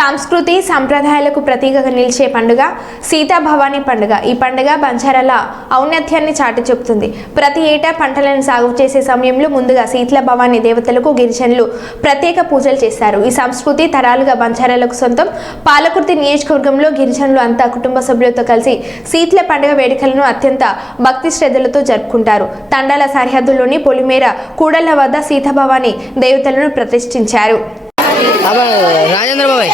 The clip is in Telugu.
సంస్కృతి సంప్రదాయాలకు ప్రతీకగా నిలిచే పండుగ సీతాభవాని పండుగ. ఈ పండుగ బంజారాల ఔన్నత్యాన్ని చాటి చెబుతుంది. ప్రతి ఏటా పంటలను సాగు చేసే సమయంలో ముందుగా శీతల భవాని దేవతలకు గిరిజనులు ప్రత్యేక పూజలు చేస్తారు. ఈ సంస్కృతి తరాలుగా బంజారాలకు సొంతం. పాలకుర్తి నియోజకవర్గంలో గిరిజనులు అంతా కుటుంబ సభ్యులతో కలిసి శీతల పండుగ వేడుకలను అత్యంత భక్తి శ్రద్ధలతో జరుపుకుంటారు. తండాల సరిహద్దుల్లోని పొలిమేర కూడళ్ల వద్ద సీతాభవాని దేవతలను ప్రతిష్ఠించారు. राजेंद्र भाई